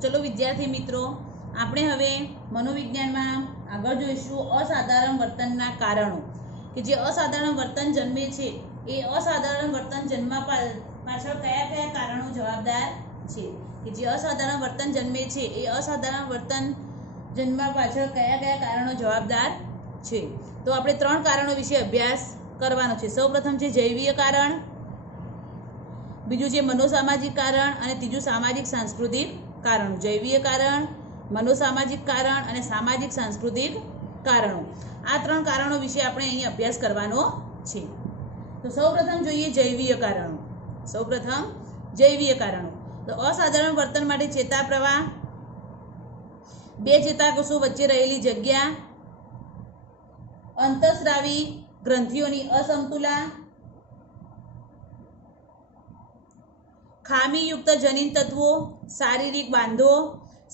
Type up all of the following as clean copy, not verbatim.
તો ચલો વિદ્યાર્થી મિત્રો, આપણે હવે મનોવિજ્ઞાનમાં આગળ જોઈશું અસાધારણ વર્તનના કારણો કે જે અસાધારણ વર્તન જન્મે છે એ અસાધારણ વર્તન જન્મવા પાછળ કયા કયા કારણો જવાબદાર છે કે જે અસાધારણ વર્તન જન્મે છે એ અસાધારણ વર્તન જન્મવા પાછળ કયા કયા કારણો જવાબદાર છે। તો આપણે 3 કારણો વિશે અભ્યાસ કરવાનો છે। સૌપ્રથમ છે જૈવિક કારણ, બીજું છે મનોસામાજિક કારણ અને ત્રીજું સામાજિક સાંસ્કૃતિક કારણ। જૈવિક કારણ, મનોસામાજિક કારણ અને સામાજિક સાંસ્કૃતિક કારણો, આ 3 કારણો વિશે આપણે અહીં અભ્યાસ કરવાનો છે। તો સૌપ્રથમ જોઈએ જૈવિક કારણો। સૌપ્રથમ જૈવિક કારણો, તો અસાધારણ વર્તન માટે ચેતા પ્રવાહ, 2 ચેતાકોષો વચ્ચે રહેલી જગ્યા, અંતઃસ્રાવી ગ્રંથિઓની અસમતુલા, ખામીયુક્ત જનીન તત્વો, શારીરિક બાંધો,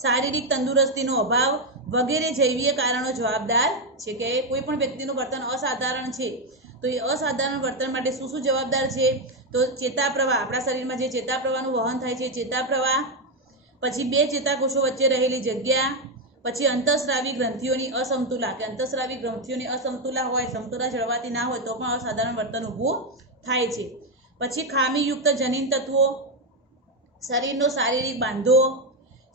શારીરિક તંદુરસ્તીનો અભાવ વગેરે જૈવિક કારણો જવાબદાર છે। કે કોઈ પણ વ્યક્તિનું વર્તન અસાધારણ છે તો એ અસાધારણ વર્તન માટે શું શું જવાબદાર છે? તો ચેતા પ્રવાહ, આપણા શરીરમાં જે ચેતા પ્રવાહનું વહન થાય છે ચેતા પ્રવાહ, પછી 2 ચેતાકોષો વચ્ચે રહેલી જગ્યા, પછી અંતઃસ્રાવી ગ્રંથિઓની અસમતુલા કે અંતઃસ્રાવી ગ્રંથિઓની અસમતુલા હોય, સમતુલા જળવાતી ના હોય તો પણ અસાધારણ વર્તન ઊભું થાય છે। પછી ખામીયુક્ત જનીન તત્વો, શરીરનો શારીરિક બાંધો,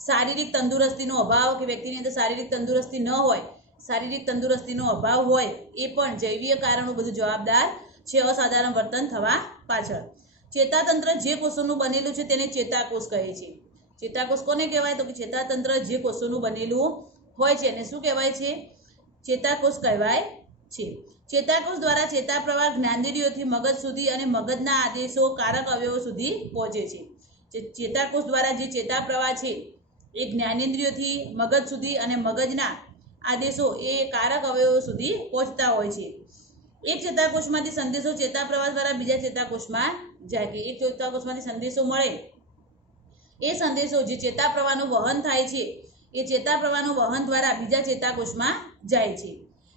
શારીરિક તંદુરસ્તીનો અભાવ કે વ્યક્તિની અંદર શારીરિક તંદુરસ્તી ન હોય, શારીરિક તંદુરસ્તીનો અભાવ હોય, એ પણ જૈવિક કારણો બધું જવાબદાર છે અસાધારણ વર્તન થવા પાછળ। ચેતાતંત્ર જે કોષોનું બનેલું છે તેને ચેતાકોષ કહે છે। ચેતાકોષ કોને કહેવાય? તો કે ચેતાતંત્ર જે કોષોનું બનેલું હોય છે એને શું કહેવાય છે? ચેતાકોષ કહેવાય છે। ચેતાકોષ દ્વારા ચેતા પ્રવાહ જ્ઞાનેન્દ્રિયોથી મગજ સુધી અને મગજના આદેશો કારક અવયવો સુધી પહોંચે છે। ચેતાકોષ દ્વારા જે ચેતા પ્રવાહ છે એ જ્ઞાનેન્દ્રિયોથી મગજ સુધી અને મગજના આદેશો એ કારક અવયવો સુધી પહોંચતા હોય છે। એક ચેતાકોષમાંથી સંદેશો ચેતા પ્રવાહ દ્વારા બીજા ચેતાકોષમાં જાય કે એક ચેતાકોષમાંથી સંદેશો મળે, એ સંદેશો જે ચેતા પ્રવાહનું વહન થાય છે એ ચેતા પ્રવાહનું વહન દ્વારા બીજા ચેતાકોષમાં જાય છે।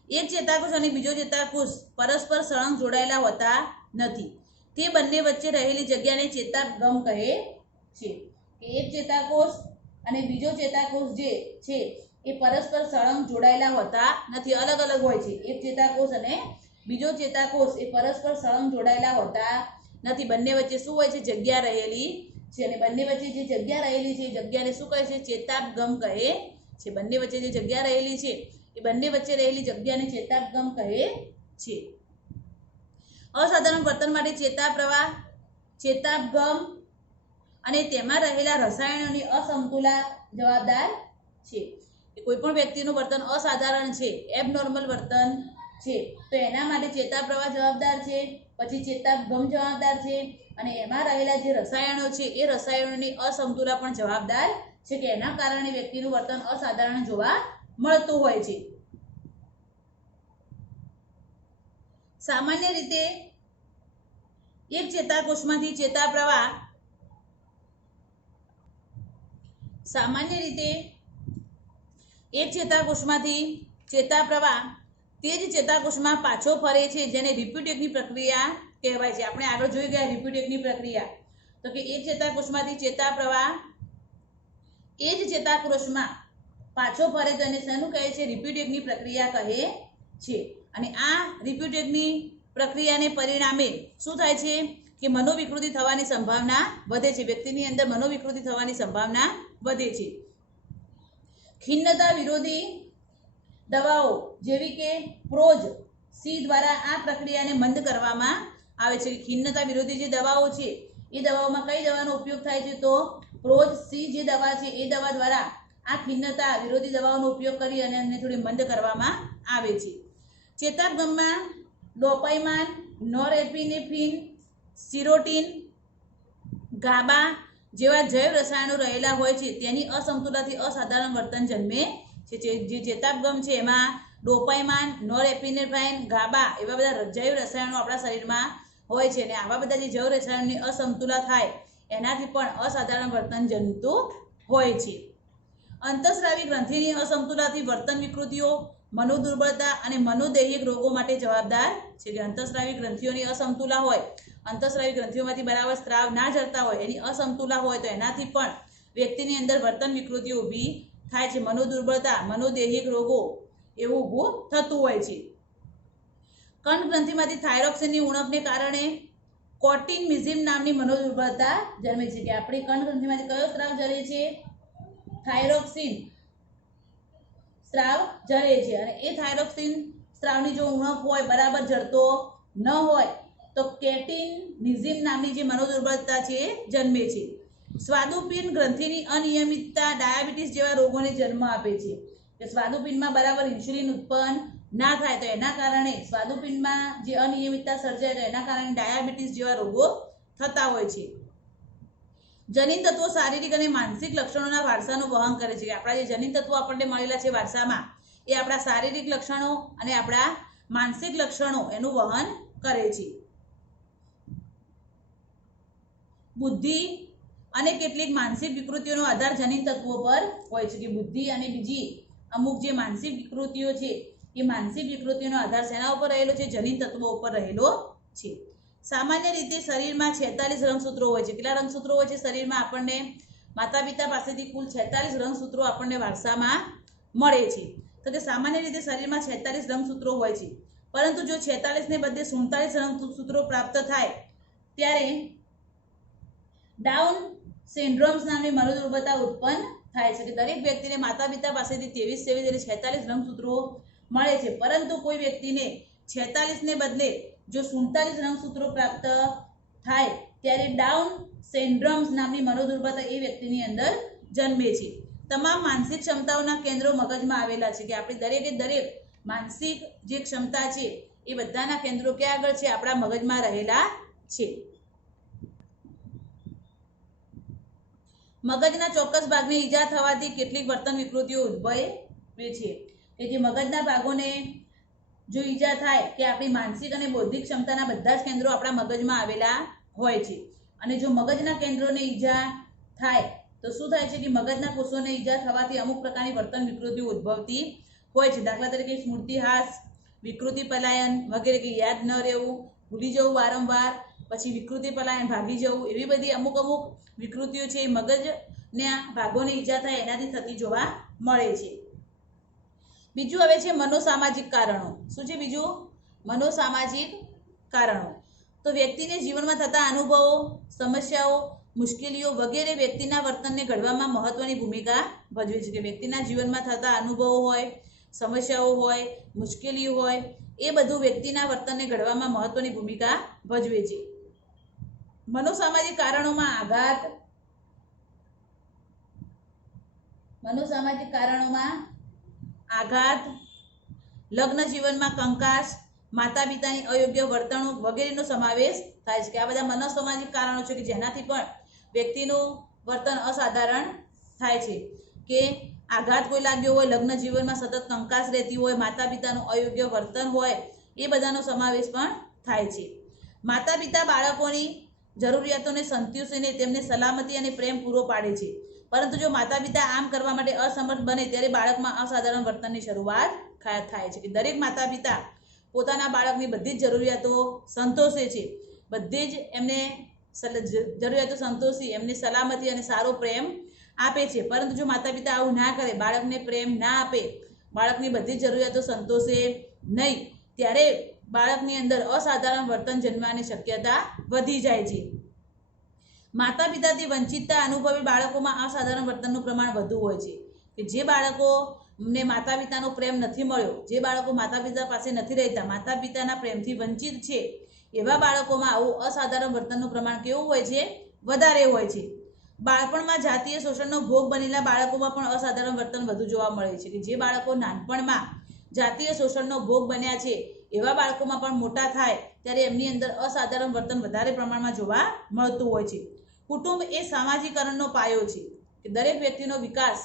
એક ચેતાકોષ અને બીજો ચેતાકોષ પરસ્પર સળંગ જોડાયેલા હોતા નથી, તે બંને વચ્ચે રહેલી જગ્યાને ચેતાગમ કહે છે। એક ચેતાકોષ અને બીજો ચેતાકોષ જે છે એ પરસ્પર સળંગ જોડાયેલા હોતા નથી, અલગ અલગ હોય છે। એક ચેતાકોષ અને બીજો ચેતાકોષ એ પરસ્પર સળંગ જોડાયેલા હોતા નથી, બંને વચ્ચે શું હોય છે? જગ્યા રહેલી છે। અને બંને વચ્ચે જે જગ્યા રહેલી છે એ જગ્યાને શું કહે છે? ચેતાગમ કહે છે। બંને વચ્ચે જે જગ્યા રહેલી છે એ બંને વચ્ચે રહેલી જગ્યાને ચેતાગમ કહે છે। અસાધારણ વર્તન માટે ચેતા પ્રવાહ, ચેતાગમ અને તેમાં રહેલા રસાયણોની અસમતુલા જવાબદાર છે। કોઈ પણ વ્યક્તિનું વર્તન અસાધારણ છે, એબનોર્મલ વર્તન છે, તો એના માટે ચેતા પ્રવાહ જવાબદાર છે, પછી ચેતાગમ જવાબદાર છે, અને એમાં રહેલા જે રસાયણો છે એ રસાયણોની અસમતુલા પણ જવાબદાર છે કે એના કારણે વ્યક્તિનું વર્તન અસાધારણ જોવા મળતું હોય છે। સામાન્ય રીતે એક ચેતાકોષમાંથી ચેતા પ્રવાહ તે જ ચેતાકોષમાં પાછો ફરે છે, જેને રિપ્યુટેકની પ્રક્રિયા કહેવાય છે। આપણે આગળ જોઈ ગયા રિપ્યુટેકની પ્રક્રિયા, તો કે એક ચેતાકોષમાંથી ચેતા પ્રવાહ એ જ ચેતાકોષમાં પાછો ફરે તો એને શેનું કહે છે? રિપ્યુટેકની પ્રક્રિયા કહે છે। અને આ રિપ્યુટેકની પ્રક્રિયાને પરિણામે શું થાય છે કે મનોવિકૃતિ થવાની સંભાવના વધે છે, વ્યક્તિની અંદર મનોવિકૃતિ થવાની સંભાવના વધે છે। ખિન્નતા વિરોધી દવાઓ જેવી કે પ્રોજ સી દ્વારા આ પ્રક્રિયાને મંદ કરવામાં આવે છે। ખિન્નતા વિરોધી જે દવાઓ છે એ દવાઓમાં કઈ દવાનો ઉપયોગ થાય છે? તો પ્રોજ સી જે દવા છે એ દવા દ્વારા આ ખિન્નતા વિરોધી દવાઓનો ઉપયોગ કરી અને એને થોડી મંદ કરવામાં આવે છે। ચેતાગમમાં ડોપામાઇન, નોરએપિનેફ્રિન, સિરોટીન, ગાબા જેવા જૈવ રસાયણો રહેલા હોય છે, તેની અસમતુલાથી અસાધારણ વર્તન જન્મે છે। જે ચેતાગમ છે એમાં ડોપામાઇન, નોરએપિનેફ્રાઇન, ગાબા એવા બધા જૈવ રસાયણો આપણા શરીરમાં હોય છે, અને આવા બધા જે જૈવ રસાયણોની અસમતુલા થાય એનાથી પણ અસાધારણ વર્તન જન્મતું હોય છે। અંતઃસ્રાવી ગ્રંથિની અસમતુલાથી વર્તન વિકૃતિઓ, મનોદુર્બળતા અને મનોદૈહિક રોગો માટે જવાબદાર છે। કે અંતઃસ્રાવી ગ્રંથિઓની અસમતુલા હોય, અંતઃસ્રાવી ગ્રંથિઓમાંથી બરાબર સ્ત્રાવ ના જરતા હોય, એની અસમતુલા હોય તો એનાથી પણ વ્યક્તિની અંદર વર્તન વિકૃતિઓ ઊભી થાય છે. મનોદુર્બળતા, મનોદૈહિક રોગો એવું ઊભું થતું હોય છે. કર્ણ ગ્રંથિમાંથી થાઇરોક્સિનની ઉણપને કારણે કોર્ટિનિઝમ નામની મનોદુર્બળતા જન્મે છે. કે આપણી કર્ણ ગ્રંથિમાંથી કયો સ્રાવ જરે છે? થાઇરોક્સિન સ્રાવ જરે છે. અને એ થાઇરોક્સિન સ્રાવની જો ઉણપ હોય, બરાબર જરતો ન હોય, તો કેટિનિઝમ નામની જે મનોદુર્બળતા છે એ જન્મે છે. સ્વાદુપિંડ ગ્રંથિની અનિયમિતતા ડાયાબિટીસ જેવા રોગોને જન્મ આપે છે. કે સ્વાદુપિંડમાં બરાબર ઇન્સ્યુલિન ઉત્પન્ન ના થાય તો એના કારણે સ્વાદુપિંડમાં જે અનિયમિતતા સર્જાય તો એના કારણે ડાયાબિટીસ જેવા રોગો થતા હોય છે. જનીન તત્વો શારીરિક અને માનસિક લક્ષણોના વારસાનું વહન કરે છે. કે આપણા જે જનીન તત્વો આપણને મળેલા છે વારસામાં, એ આપણા શારીરિક લક્ષણો અને આપણા માનસિક લક્ષણો એનું વહન કરે છે. બુદ્ધિ અને કેટલીક માનસિક વિકૃતિઓનો આધાર જનીન તત્વો પર હોય છે. કે બુદ્ધિ અને બીજી અમુક જે માનસિક વિકૃતિઓ છે, એ માનસિક વિકૃતિઓનો આધાર શેના ઉપર રહેલો છે? જનીન તત્વો ઉપર રહેલો છે. સામાન્ય રીતે શરીરમાં 46 રંગસૂત્રો હોય છે. કેટલા રંગસૂત્રો હોય છે શરીરમાં? આપણને માતા પિતા પાસેથી કુલ 46 રંગસૂત્રો આપણને વારસામાં મળે છે. તો કે સામાન્ય રીતે શરીરમાં 46 રંગસૂત્રો હોય છે, પરંતુ જો 46 ને બદલે 47 રંગસૂત્રો પ્રાપ્ત થાય ત્યારે ડાઉન સિન્ડ્રોમ્સ નામની મનોદુર્બળતા ઉત્પન્ન થાય છે. કે દરેક વ્યક્તિને માતા પિતા પાસેથી 23 એટલે 46 રંગસૂત્રો મળે છે, પરંતુ કોઈ વ્યક્તિને 46 ને બદલે જો 47 રંગસૂત્રો પ્રાપ્ત થાય ત્યારે ડાઉન સિન્ડ્રોમ્સ નામની મનોદુર્બળતા એ વ્યક્તિની અંદર જન્મે છે. તમામ માનસિક ક્ષમતાઓના કેન્દ્રો મગજમાં આવેલા છે. કે આપણી દરેકે દરેક માનસિક જે ક્ષમતા છે એ બધાના કેન્દ્રો ક્યાં આગળ છે? આપણા મગજમાં રહેલા છે. મગજના ચોક્કસ ભાગને ઈજા થવાથી કેટલીક વર્તન વિકૃતિઓ ઉદ્ભવે છે. કે જે મગજના ભાગોને જો ઈજા થાય, કે આપણી માનસિક અને બૌદ્ધિક ક્ષમતાના બધા જ કેન્દ્રો આપણા મગજમાં આવેલા હોય છે, અને જો મગજના કેન્દ્રોને ઈજા થાય તો શું થાય છે? કે મગજના કોષોને ઈજા થવાથી અમુક પ્રકારની વર્તન વિકૃતિઓ ઉદ્ભવતી હોય છે. દાખલા તરીકે સ્મૃતિહાસ, વિકૃતિ પલાયન વગેરે. કે યાદ ન રહેવું, ભૂલી જવું વારંવાર, પછી વિકૃતિ પલાયન, ભાગી જવું, એવી બધી અમુક વિકૃતિઓ છે એ મગજના ભાગોને ઈજા થાય એનાથી થતી જોવા મળે છે. બીજું હવે છે મનોસામાજિક કારણો. શું છે બીજું? મનોસામાજિક કારણો. તો વ્યક્તિને જીવનમાં થતા અનુભવો, સમસ્યાઓ, મુશ્કેલીઓ વગેરે વ્યક્તિના વર્તનને ઘડવામાં મહત્વની ભૂમિકા ભજવે છે. કે વ્યક્તિના જીવનમાં થતા અનુભવો હોય, સમસ્યાઓ હોય, મુશ્કેલીઓ હોય, એ બધું વ્યક્તિના વર્તનને ઘડવામાં મહત્વની ભૂમિકા ભજવે છે. મનોસામાજિક કારણોમાં આઘાત, લગ્ન જીવનમાં કંકાસ, માતા પિતાની અયોગ્ય વર્તણૂક વગેરેનો સમાવેશ થાય છે. કે આ બધા મનોસામાજિક કારણો છે કે જેનાથી પણ વ્યક્તિનું વર્તન અસાધારણ થાય છે. કે આઘાત કોઈ લાગ્યો હોય, લગ્ન જીવનમાં સતત કંકાસ રહેતી હોય, માતા પિતાનું અયોગ્ય વર્તન હોય, એ બધાનો સમાવેશ પણ થાય છે. માતા પિતા બાળકોની જરૂરિયાતોને સંતોષીને તેમને સલામતી અને પ્રેમ પૂરો પાડે છે, પરંતુ જો માતા પિતા આમ કરવા માટે અસમર્થ બને ત્યારે બાળકમાં અસાધારણ વર્તનની શરૂઆત થાય છે. કે દરેક માતા પિતા પોતાના બાળકની બધી જ જરૂરિયાતો સંતોષે છે, બધી જ એમને જરૂરિયાતો સંતોષી એમને સલામતી અને સારો પ્રેમ આપે છે, પરંતુ જો માતા પિતા આવું ના કરે, બાળકને પ્રેમ ના આપે, બાળકની બધી જ જરૂરિયાતો સંતોષે નહીં, ત્યારે બાળકની અંદર અસાધારણ વર્તન જન્મવાની શક્યતા વધી જાય છે. માતા પિતાથી વંચિતતા અનુભવી બાળકોમાં અસાધારણ વર્તનનું પ્રમાણ વધુ હોય છે. કે જે બાળકોને માતા પિતાનો પ્રેમ નથી મળ્યો, જે બાળકો માતા પિતા પાસે નથી રહેતા, માતા પિતાના પ્રેમથી વંચિત છે, એવા બાળકોમાં આવું અસાધારણ વર્તનનું પ્રમાણ કેવું હોય છે? વધારે હોય છે. બાળપણમાં જાતીય શોષણનો ભોગ બનેલા બાળકોમાં પણ અસાધારણ વર્તન વધુ જોવા મળે છે. કે જે બાળકો નાનપણમાં જાતીય શોષણનો ભોગ બન્યા છે, એવા બાળકોમાં પણ મોટા થાય ત્યારે એમની અંદર અસાધારણ વર્તન વધારે પ્રમાણમાં જોવા મળતું હોય છે. કુટુંબ એ સામાજિકરણનો પાયો છે. કે દરેક વ્યક્તિનો વિકાસ,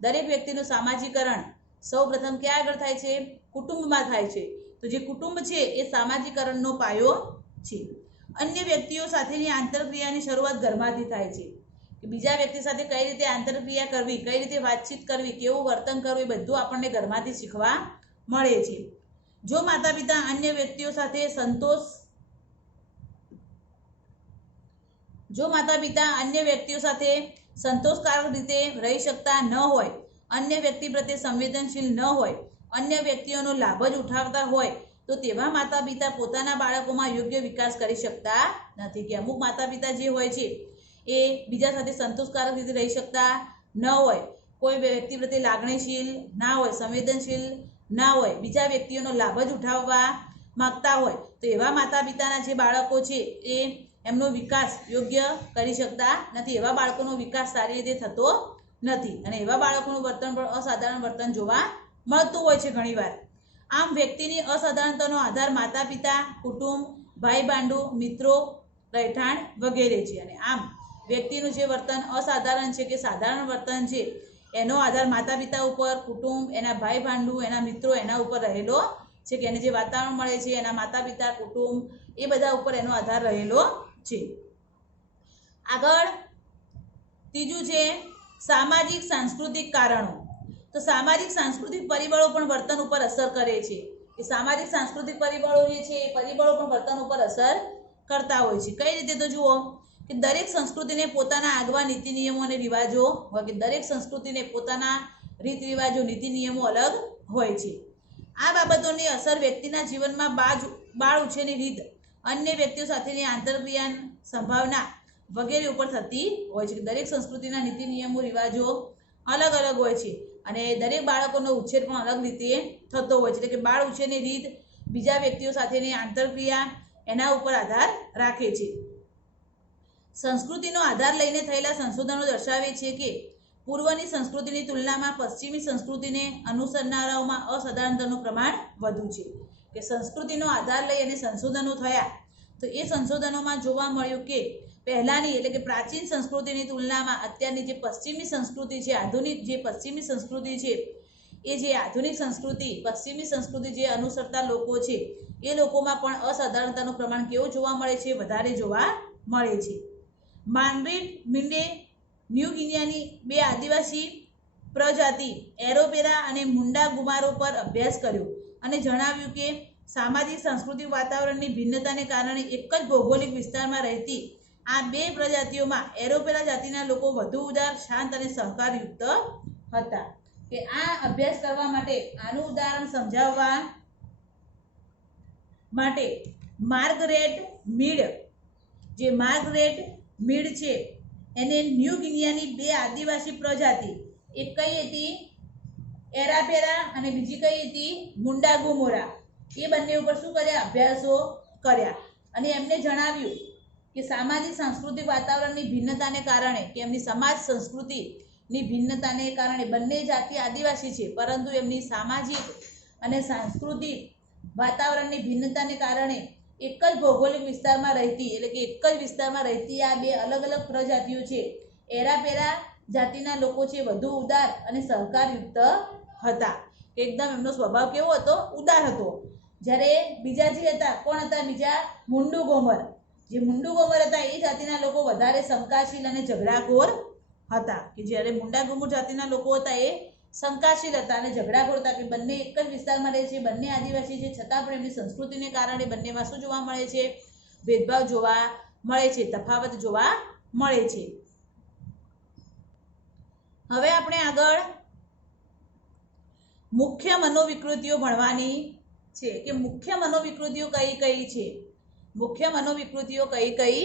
દરેક વ્યક્તિનું સામાજિકરણ સૌ પ્રથમ ક્યાં આગળ થાય છે? કુટુંબમાં થાય છે. તો જે કુટુંબ છે એ સામાજિકરણનો પાયો છે. અન્ય વ્યક્તિઓ સાથેની આંતરક્રિયાની શરૂઆત ઘરમાંથી થાય છે. કે બીજા વ્યક્તિ સાથે કઈ રીતે આંતરક્રિયા કરવી, કઈ રીતે વાતચીત કરવી, કેવું વર્તન કરવું, એ બધું આપણને ઘરમાંથી શીખવા મળે છે. જો માતા પિતા અન્ય વ્યક્તિઓ સાથે સંતોષકારક રીતે રહી શકતા ન હોય, અન્ય વ્યક્તિ પ્રત્યે સંવેદનશીલ ન હોય, અન્ય વ્યક્તિઓનો લાભ જ ઉઠાવતા હોય, તો તેવા માતા પિતા પોતાના બાળકોમાં યોગ્ય વિકાસ કરી શકતા નથી. કે અમુક માતા પિતા જે હોય છે એ બીજા સાથે સંતોષકારક રીતે રહી શકતા ન હોય, કોઈ વ્યક્તિ પ્રત્યે લાગણીશીલ ના હોય, સંવેદનશીલ ના હોય, બીજા વ્યક્તિઓનો લાભ જ ઉઠાવવા માંગતા હોય, તો એવા માતા પિતાના જે બાળકો છે એ એમનો વિકાસ યોગ્ય કરી શકતા નથી. એવા બાળકોનો વિકાસ સારી રીતે થતો નથી અને એવા બાળકોનું વર્તન પણ અસાધારણ વર્તન જોવા મળતું હોય છે ઘણીવાર. આમ વ્યક્તિની અસાધારણતાનો આધાર માતા પિતા, કુટુંબ, ભાઈ ભાંડુ, મિત્રો, રહેઠાણ વગેરે છે. અને આમ વ્યક્તિનું જે વર્તન અસાધારણ છે કે સાધારણ વર્તન છે એનો આધાર માતા પિતા ઉપર, કુટુંબ, એના ભાઈ ભાંડુ, એના મિત્રો એના ઉપર રહેલો છે કે એને જે વાતાવરણ મળે છે, એના માતા પિતા, કુટુંબ એ બધા ઉપર એનો આધાર રહેલો છે. આગળ ત્રીજું છે સામાજિક સાંસ્કૃતિક કારણો. તો સામાજિક સાંસ્કૃતિક પરિબળો પણ વર્તન ઉપર અસર કરે છે. એ સામાજિક સાંસ્કૃતિક પરિબળો જે છે એ પરિબળો પણ વર્તન ઉપર અસર કરતા હોય છે. કઈ રીતે? તો જુઓ કે દરેક સંસ્કૃતિને પોતાના આગવા નીતિ નિયમો અને રિવાજો હોય, કે દરેક સંસ્કૃતિને પોતાના રીત રિવાજો, નીતિ નિયમો અલગ હોય છે. આ બાબતોની અસર વ્યક્તિના જીવનમાં બાળ ઉછેરની રીત, અન્ય વ્યક્તિઓ સાથેની આંતરક્રિયાની સંભાવના વગેરે ઉપર થતી હોય છે. દરેક સંસ્કૃતિના નીતિ નિયમો, રિવાજો અલગ અલગ હોય છે અને દરેક બાળકોનો ઉછેર પણ અલગ રીતે થતો હોય છે. એટલે કે બાળ ઉછેરની રીત, બીજા વ્યક્તિઓ સાથેની આંતરક્રિયા એના ઉપર આધાર રાખે છે. સંસ્કૃતિનો આધાર લઈને થયેલા સંશોધનો દર્શાવે છે કે પૂર્વની સંસ્કૃતિની તુલનામાં પશ્ચિમી સંસ્કૃતિને અનુસરનારાઓમાં અસાધારણતાનું પ્રમાણ વધુ છે. કે સંસ્કૃતિનો આધાર લઈ અને સંશોધનો થયા તો એ સંશોધનોમાં જોવા મળ્યું કે પહેલાંની એટલે કે પ્રાચીન સંસ્કૃતિની તુલનામાં અત્યારની જે પશ્ચિમી સંસ્કૃતિ છે, આધુનિક જે પશ્ચિમી સંસ્કૃતિ છે, એ જે આધુનિક સંસ્કૃતિ, પશ્ચિમી સંસ્કૃતિ જે અનુસરતા લોકો છે એ લોકોમાં પણ અસાધારણતાનું પ્રમાણ કેવું જોવા મળે છે? વધારે જોવા મળે છે. માનરીડ મિન્ડે ન્યૂ ગિનિયાની 2 આદિવાસી પ્રજાતિ એરોપેરા અને મુંડા ગુમારો પર અભ્યાસ કર્યો અને જણાવ્યું કે સામાજિક સાંસ્કૃતિક વાતાવરણની ભિન્નતાને કારણે એક જ ભૌગોલિક વિસ્તારમાં રહેતી આ 2 પ્રજાતિઓમાં એરોપેરા જાતિના લોકો વધુ ઉદાર, શાંત અને સહકારયુક્ત હતા. કે આ અભ્યાસ કરવા માટે, આનું ઉદાહરણ સમજાવવા માટે માર્ગરેટ મીડ છે એને ન્યૂ ગિનિયાની 2 આદિવાસી પ્રજાતિ, એક કઈ હતી? એરાપેરા અને બીજી કઈ હતી? મુંડા ગુમોરા. એ બંને ઉપર શું કર્યા? અભ્યાસો કર્યા અને એમને જણાવ્યું કે સામાજિક સાંસ્કૃતિક વાતાવરણની ભિન્નતાને કારણે, કે એમની સમાજ સંસ્કૃતિની ભિન્નતાને કારણે બંને જાતિ આદિવાસી છે, પરંતુ એમની સામાજિક અને સાંસ્કૃતિક વાતાવરણની ભિન્નતાને કારણે એક જ ભૌગોલિક વિસ્તારમાં રહેતી, એટલે કે એક જ વિસ્તારમાં રહેતી આ 2 અલગ અલગ પ્રજાતિઓ છે, એરાપેરા જાતિના લોકો છે, વધુ ઉદાર અને સહકારયુક્ત હતા. એકદમ એમનો સ્વભાવ કેવો હતો? ઉદાર હતો. જ્યારે બીજા જે હતા, કોણ હતા? બીજા મુંડુ ગોમર. જે મુંડુ ગોમર હતા એ જાતિના લોકો વધારે શંકાશીલ અને ઝઘડાખોર હતા. કે જ્યારે મુંડા ગોમર જાતિના લોકો હતા એ શંકાશીલ હતા અને ઝઘડાખોર હતા. કે બંને એક જ વિસ્તારમાં રહે છે, બંને આદિવાસી છે, છતાં પણ એમની સંસ્કૃતિને કારણે બંનેમાં શું જોવા મળે છે? ભેદભાવ જોવા મળે છે, તફાવત જોવા મળે છે. હવે આપણે આગળ મુખ્ય મનોવિકૃતિઓ ભણવાની છે કે મુખ્ય મનોવિકૃતિઓ કઈ કઈ છે? મુખ્ય મનોવિકૃતિઓ કઈ કઈ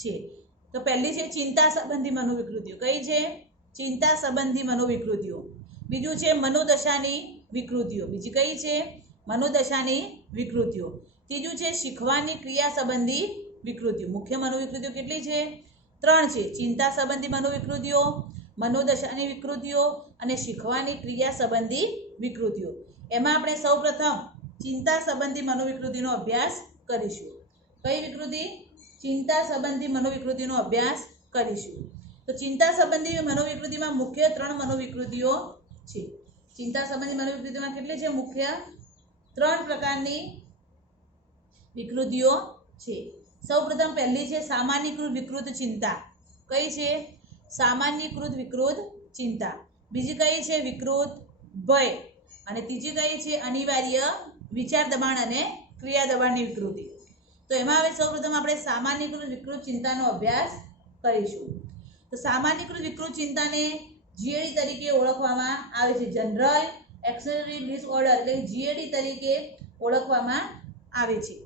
છે? તો પહેલી છે ચિંતા સંબંધી મનોવિકૃતિઓ. કઈ છે? ચિંતા સંબંધી મનોવિકૃતિઓ. બીજું છે મનોદશાની વિકૃતિઓ. બીજી કઈ છે? મનોદશાની વિકૃતિઓ. ત્રીજું છે શીખવાની ક્રિયા સંબંધી વિકૃતિઓ. મુખ્ય મનોવિકૃતિઓ કેટલી છે? 3 છે. ચિંતા સંબંધી મનોવિકૃતિઓ, મનોદશાની વિકૃતિઓ અને શીખવાની ક્રિયા સંબંધી વિકૃતિઓ. એમાં આપણે સૌપ્રથમ ચિંતા સંબંધી મનોવિકૃતિનો અભ્યાસ કરીશું. કઈ વિકૃતિ? ચિંતા સંબંધી મનોવિકૃતિનો અભ્યાસ કરીશું. તો ચિંતા સંબંધી મનોવિકૃતિમાં મુખ્ય 3 મનોવિકૃતિઓ છે. ચિંતા સંબંધી મનોવિકૃતિમાં કેટલી છે? મુખ્ય 3 પ્રકારની વિકૃતિઓ છે. સૌપ્રથમ પહેલી છે સામાન્યકૃત વિકૃત ચિંતા. કઈ છે? સામાન્યકૃત વિકૃત ચિંતા. બીજી કઈ છે? વિકૃત ભય. અને ત્રીજી કઈ છે? અનિવાર્ય વિચાર દબાણ અને ક્રિયા દબાણની વિકૃતિ. તો એમાં હવે સૌપ્રથમ આપણે સામાન્યકૃત વિકૃત ચિંતાનો અભ્યાસ કરીશું. તો સામાન્યકૃત વિકૃત ચિંતાને જીએડી તરીકે ઓળખવામાં આવે છે. જનરલ એક્સેસરી ડિસઓર્ડર એટલે જીએડી તરીકે ઓળખવામાં આવે છે.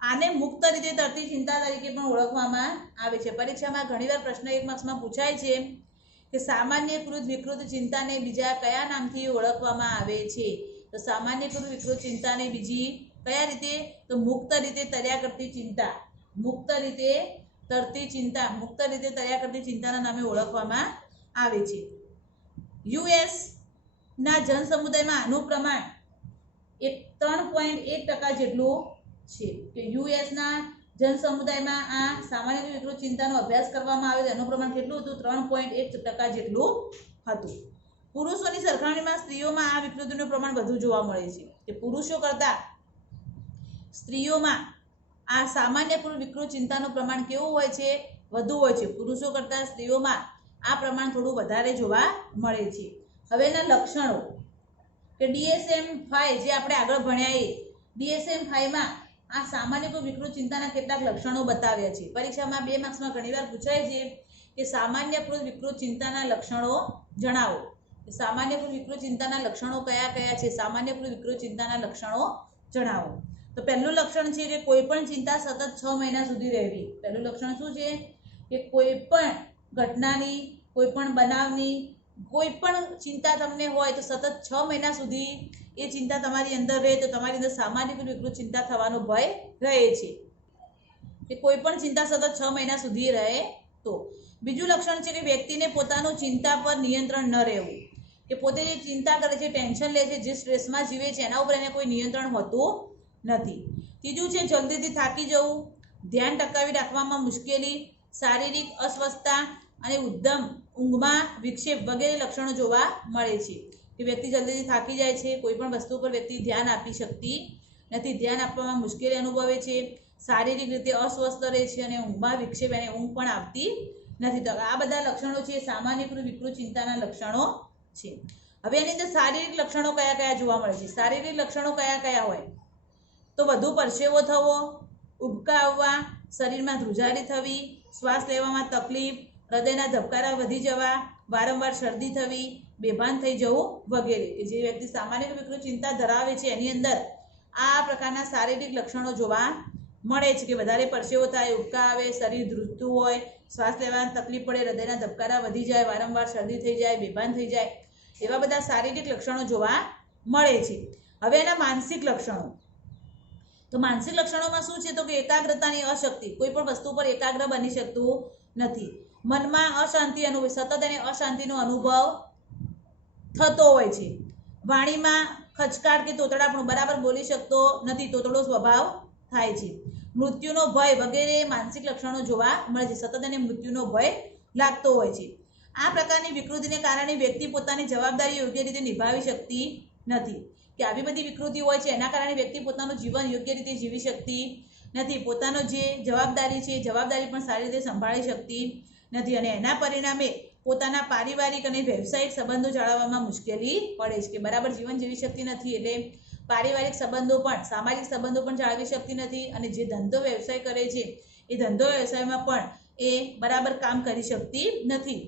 આને મુક્ત રીતે તરતી ચિંતા તરીકે પણ ઓળખવામાં આવે છે. પરીક્ષામાં ઘણીવાર પ્રશ્ન 1 માર્ક્સમાં પૂછાય છે કે સામાન્યકૃત વિકૃત ચિંતાને બીજા કયા નામથી ઓળખવામાં આવે છે. તો સામાન્યકૃત વિકૃત ચિંતાને બીજી કયા રીતે? તો મુક્ત રીતે તર્યા કરતી ચિંતા, મુક્ત રીતે તરતી ચિંતા, મુક્ત રીતે તર્યા કરતી ચિંતાના નામે ઓળખવામાં આવે છે. યુએસ ના જનસમુદાયમાં આનું પ્રમાણ 3.1% જેટલું છે. કે યુએસ ના જનસમુદાયમાં આ સામાન્ય વિકૃત ચિંતાનો અભ્યાસ કરવામાં આવે એનું પ્રમાણ કેટલું હતું? 3.1% જેટલું હતું. પુરુષોની સરખામણીમાં સ્ત્રીઓમાં આ વિકૃતિનું પ્રમાણ વધુ જોવા મળે છે. કે પુરુષો કરતા સ્ત્રીઓમાં આ સામાન્ય વિકૃત ચિંતાનું પ્રમાણ કેવું હોય છે? વધુ હોય છે. પુરુષો કરતા સ્ત્રીઓમાં આ પ્રમાણ થોડું વધારે જોવા મળે છે. હવે એના લક્ષણો કે DSM-5 જે આપણે આગળ ભણ્યા એ DSM-5માં આ સામાન્ય વિકૃત ચિંતાના કેટલાક લક્ષણો બતાવ્યા છે. પરીક્ષામાં 2 માર્ક્સમાં ઘણીવાર પૂછાય છે કે સામાન્યકૃત વિકૃત ચિંતાના લક્ષણો જણાવો. સામાન્યકૃત વિકૃત ચિંતાના લક્ષણો કયા કયા છે? સામાન્યકૃત વિકૃત ચિંતાના લક્ષણો જણાવો. તો પહેલું લક્ષણ છે કે કોઈ પણ ચિંતા સતત 6 મહિના સુધી રહેવી. પહેલું લક્ષણ શું છે? કે કોઈ પણ ઘટનાની, કોઈ પણ બનાવની, કોઈ પણ ચિંતા તમને હોય તો સતત 6 મહિના સુધી એ ચિંતા તમારી અંદર રહે તો તમારી અંદર સામાન્યકૃત વિકૃત ચિંતા થવાનો ભય રહે છે. કે કોઈ પણ ચિંતા સતત 6 મહિના સુધી રહે તો. બીજું લક્ષણ છે કે વ્યક્તિને પોતાનું ચિંતા પર નિયંત્રણ ન રહેવું. કે પોતે જે ચિંતા કરે છે, ટેન્શન લે છે, જે સ્ટ્રેસમાં જીવે છે એના ઉપર એને કોઈ નિયંત્રણ હોતું નથી. ત્રીજું છે જલ્દીથી થાકી જવું, ધ્યાન ટકાવી રાખવામાં મુશ્કેલી, શારીરિક અસ્વસ્થતા અને ઉદ્દમ, ઊંઘમાં વિક્ષેપ વગેરે લક્ષણો જોવા મળે છે. કે વ્યક્તિ જલ્દીથી થાકી જાય છે, કોઈ પણ વસ્તુ પર વ્યક્તિ ધ્યાન આપી શકતી નથી, ધ્યાન આપવામાં મુશ્કેલી અનુભવે છે, શારીરિક રીતે અસ્વસ્થ રહે છે અને ઊંઘમાં વિક્ષેપ, એને ઊંઘ પણ આવતી નથી. તો આ બધા લક્ષણો છે સામાન્યકૃત વિકૃત ચિંતાના લક્ષણો છે. હવે એની અંદર શારીરિક લક્ષણો કયા કયા જોવા મળે છે? શારીરિક લક્ષણો કયા કયા હોય? તો વધુ પરસેવો થવો, ઉબકા આવવા, શરીરમાં ધ્રુજારી થવી, શ્વાસ લેવામાં તકલીફ, હૃદયના ધબકારા વધી જવા, વારંવાર શરદી થવી, બેભાન થઈ જવું વગેરે. કે જે વ્યક્તિ સામાન્ય વિકૃત ચિંતા ધરાવે છે એની અંદર આ પ્રકારના શારીરિક લક્ષણો જોવા મળે છે. કે વધારે પરસેવો થાય, ઉબકા આવે, શરીર ધ્રુજતું હોય, શ્વાસ લેવામાં તકલીફ પડે, હૃદયના ધબકારા વધી જાય, વારંવાર શરદી થઈ જાય, બેભાન થઈ જાય, એવા બધા શારીરિક લક્ષણો જોવા મળે છે. હવે એના માનસિક લક્ષણો. તો માનસિક લક્ષણોમાં શું છે? તો કે એકાગ્રતાની અશક્તિ, કોઈ પણ વસ્તુ પર એકાગ્ર બની શકતું નથી, મનમાં અશાંતિ અનુભવ, સતત એને અશાંતિનો અનુભવ થતો હોય છે, વાણીમાં ખચકાટ કે તોતડાપણું, બરાબર બોલી શકતો નથી, તોતડો સ્વભાવ થાય છે, મૃત્યુનો ભય વગેરે માનસિક લક્ષણો જોવા મળે છે. સતત એને મૃત્યુનો ભય લાગતો હોય છે. આ પ્રકારની વિકૃતિને કારણે વ્યક્તિ પોતાની જવાબદારી યોગ્ય રીતે નિભાવી શકતી નથી. કે આવી બધી વિકૃતિ હોય છે એના કારણે વ્યક્તિ પોતાનું જીવન યોગ્ય રીતે જીવી શકતી નથી, પોતાનો જે જવાબદારી છે એ જવાબદારી પણ સારી રીતે સંભાળી શકતી નથી અને એના પરિણામે પોતાના પારિવારિક અને વ્યવસાયિક સંબંધો જાળવવામાં મુશ્કેલી પડે છે. કે બરાબર જીવન જીવી શકતી નથી એટલે પારિવારિક સંબંધો પણ, સામાજિક સંબંધો પણ જાળવી શકતી નથી અને જે ધંધો વ્યવસાય કરે છે એ ધંધો વ્યવસાયમાં પણ એ બરાબર કામ કરી શકતી નથી.